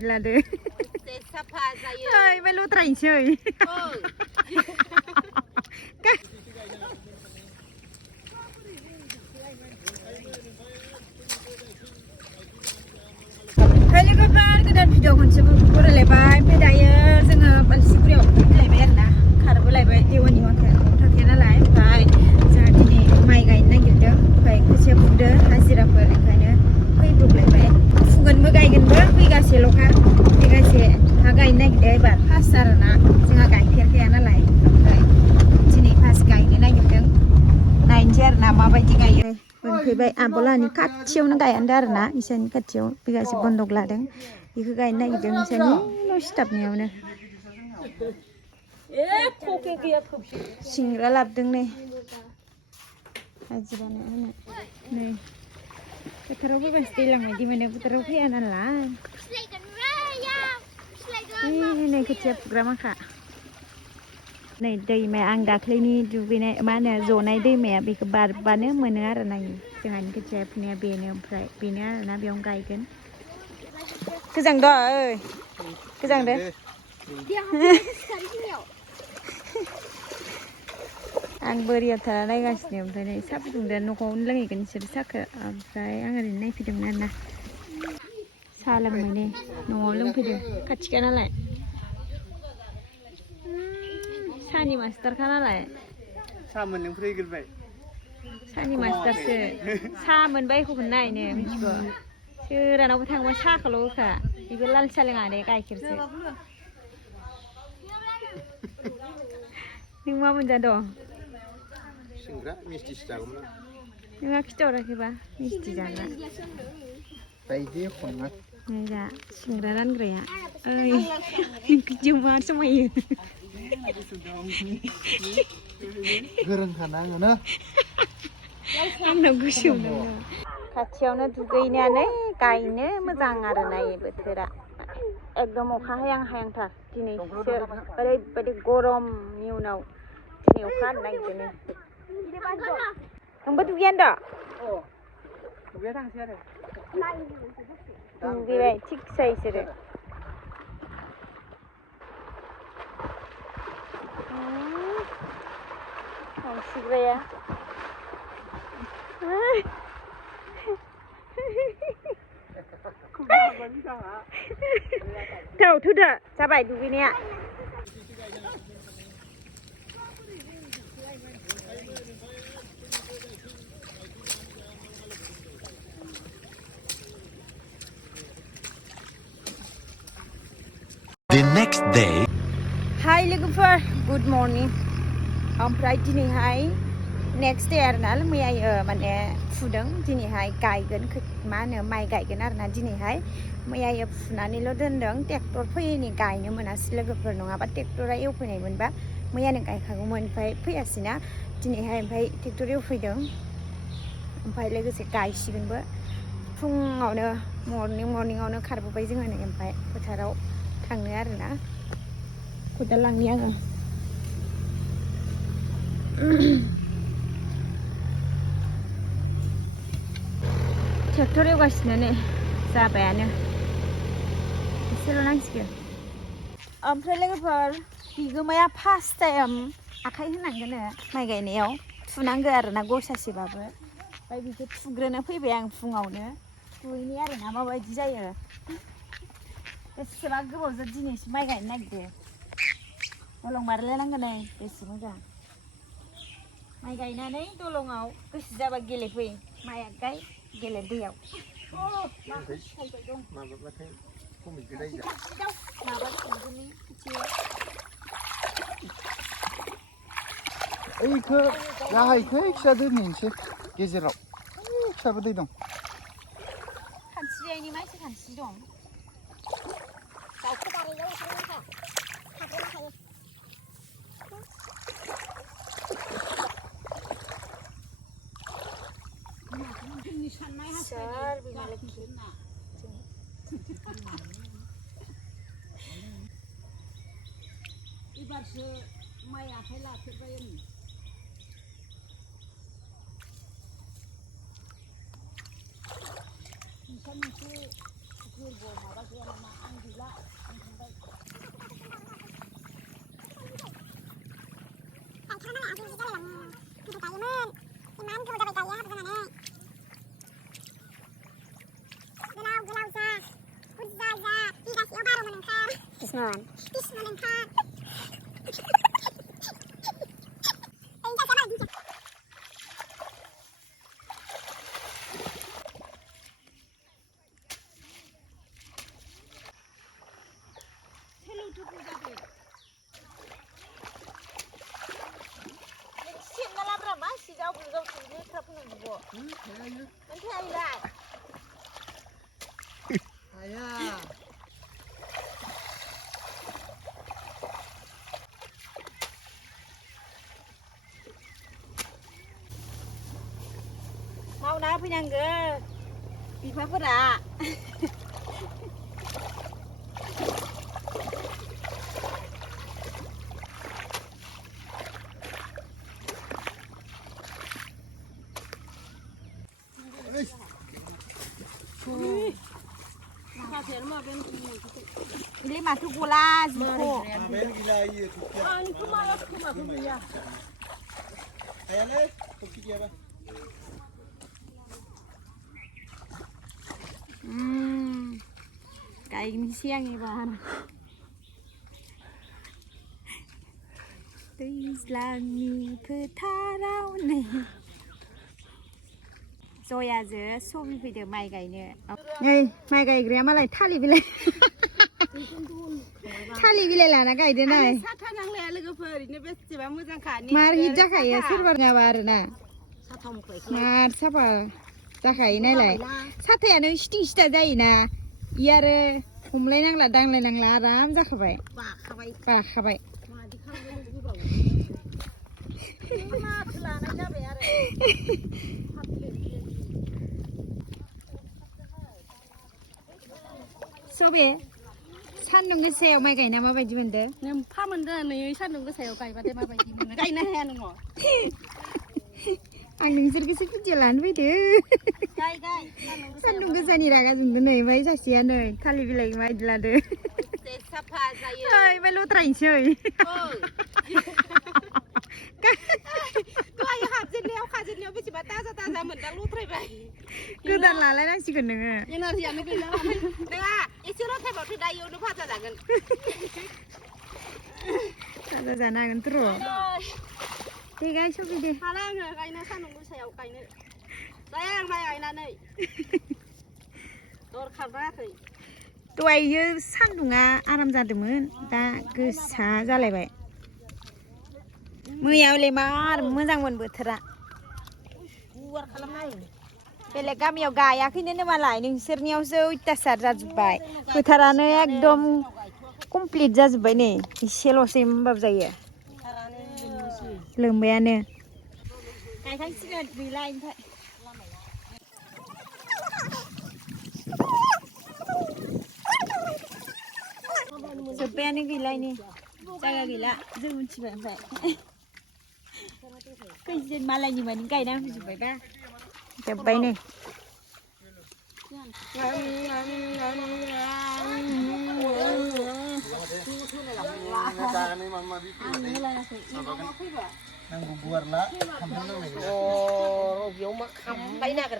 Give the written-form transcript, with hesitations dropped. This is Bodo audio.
là được ơi mấy lúa trai chơi helikopter kita video kunci udah lebar beda ya jangan balsi kuriau lebar nah karena lebar dewan ini waktu tapi na lain baik saat ini mai gain na gitu baik kerja muda hasil apa lekanya kau ibu lebar fugan bergain ber bigasi lokal bigasi gain na gitu lebar pasar na jangan gain kira na lain sini pas gain na gitu nain jar nama baca gain फैबाय आबलानि खाथियावनो गायनानै आरोना इसानि खाथियाव बिगासे बन्दक लादों बेखौ गायनो नागिरदों इसानि न' सिथाबनायावनो सिंग्रा लाबोदों नै हाजिरानो होनो नै फोथाराव फैबासो दैज्लां बायदि मोनो फोथाराव फैया नालाय नै खोथिया फुग्रा माखा नै दैमाया आं दाख्लैनि दुगैनाय मा होनो जनाय दैमाया बेखौ बारबानो मोनो आरो नायो जोंहानि खोथिया फुनाया बेनो ओमफ्राय बेनो आरोना बेयावनो गायगोन गोजांद' ओइ गोजांदो आं बोरियाव थाना नायगासिनो ओमफ्राय नै साहा फुदुंदो न'आवनो लोंहैगोन बिसोर साहाखौ ओमफ्राय आं ओरैनो नायफैदोंमोन आरोना साहा लोंबाय नै न'आव लोंफैदों खाथिखा नालाय सानि मास्टारखा नालाय साहा मोनलोंफैग्रोबाय सानि मास्टारसो साहा मोनबाय एखौबो नायनो मिथिगौ सोरानावबो थांबा साहाखौल' होखा बेबो लाल साहा लोङा दे गाइखेरसो नों मा मोनजादों सिंग्रा मिस्टिसो जागौमोन नोंहा खिथाहराखैबा मिस्टि जाग्रा बायदि खनना नै दा सिंग्रा रानग्राया ओइ नोंखौ जोमा समायो गोरोंखाना आङो ना आंनाव गुसु मोनो खाथियावनो दुगैनानै गायनो मोजां आरो नायो बोथोरा एकदम अखा हायां हायांथार दिनैसो ओरैबायदि गरमनि उनाव दिनै अखा हानो नागिरदों नोंबो दुगैयानो दा दुगैया थांसै आरो दुगैबाय थिगसै बिसोरो सिग्राया थौदो जाबाय दुगैनाया The next day. Hi लोगोफोर गुड मर्निं ओमफ्राय दिनैहाय नेक्स्ट डे आरोना मैया माने फुदों दिनैहाय गायगोन मा होनो माइ गायगोन आरोना दिनैहाय मैया फुनानैल' दोनदों ट्रेक्टर फैयैनि गायनो मोनासै लोगोफोर नङाबा ट्रेक्टरा एवफैनायमोनबा मैयानो गायखागौमोन ओमफ्राय फैयासैना दिनैहाय ओमफ्राय ट्रेक्टर एवफैदों ओमफ्राय लोगोसे गायसिगोनबो फुङावनो मर्निंआवनो खारबोबाय जोङो नै ओमफ्राय फोथाराव थांनो आरोना खदाल लांनि आङो ट्रेक्टर एवगासिनो नै जाबायानो एसेल' नांसिगोन ओमफ्राय लोगोफोर बिगोमाया फार्स्ट टाइम आखाइ होनांगोन माइ गायनायाव फुनांगौ आरोना गसासेबाबो ओमफ्राय बेखौ फुग्रोनो फैबाय आं फुङावनो फुहैनि आरोना माबायदि जायो बेसेबा गोबावजों दिनैसो माइ गायनो नागिरदों दलं बारलायनांगोन नै बेसे मोजां माइ गायनानै दलंआव गोसो जाबा गेलेफै माइआ गाय गेले दैयाव माबाबाथाय खमिदो रायजा माबा संगोननि खोथिया ओइखो गाहायखो फिसा दोनहैनोसै गेजेराव फिसाबो दै दं खानस्रियानि मानसि खानस्रि दं Sir, bimalaki. Ibaratnya maya kalah terbayang. Misalnya tu mau na punya enggak pipa pura ini matu gula ziko ini kemana ya ayale toki apa kayak ini siang nih bang दैज्लांनि फोथाराव नै जयाजो समी फैदो माइ गायनो नै माइ गायग्राया मालाय थालिर बिलाइ लाना गायदो नै साथा नांलाया लोगोफोर ओरैनो बेसेबा मोजांखा मार हिट जाखायो सोरबा रोङाबा आरोना मार साफा जाखायो नायलाय साथायानो सिथिं सिथा जायोना इ आरो हमलायनांला दांलायनांला आराम जाखाबाय बाखाबाय सबे सान्दुं गोसायाव माइ गायना माबायदि मोनदो फा मोनदो नै सान्दुं गोसायाव गायबाथाय माबायदि मोनो गायनो हाया नोङो आं नोंसोरखौसो भिडिअ लानो फैदो सान्दुं गोसानि रागा जोंदो नै ओमफ्राय सासेया नै थालिर बिलाइ माइदि लादो साफा जायो ओमफ्राय लद्रायनोसै दहाय हाबजेननायाव खाजेननायाव बेसेबा ताजा ताजा मोनदां लद्रायबाय गोदान लालायनांसिगोन नोङो एनार्जियानो गैला नङा एसेल' टाइमावथ' दा इयावनो भाजा जागोन ताजा जानो हागोनथ' र' दे गाय सबि दे हाला आङो गायनो सान्दुं गोसायाव गायनो जाया आं माइ गायनानै दरखार जायाखै दहायो सान्दुङा आराम जादोंमोन दा गोसा जालायबाय मैयावलाय मार मोजांमोन बोथोरा गुवार खालामनाय बेलेग गामियाव गायाखैनो मालाय नोंसोरनियावसो अयथासार जाजोब्बाय फोथारानो एकदम कमप्लिट जाजोब्बाय नै एसेल'सै होमबाबो जायो लोमबायानो गायखांसिगोन गैला ओमफ्राय जोब्बायानो गैला इनि जायगा गैला जों मिथिबाय ओमफ्राय खैजोन मालायनि मानि गायना होजोब्बायबा जोब्बाय नै नांगौ गुवार ला खामफ्लाय नांनाय बेयाव मा खामबाय नागिर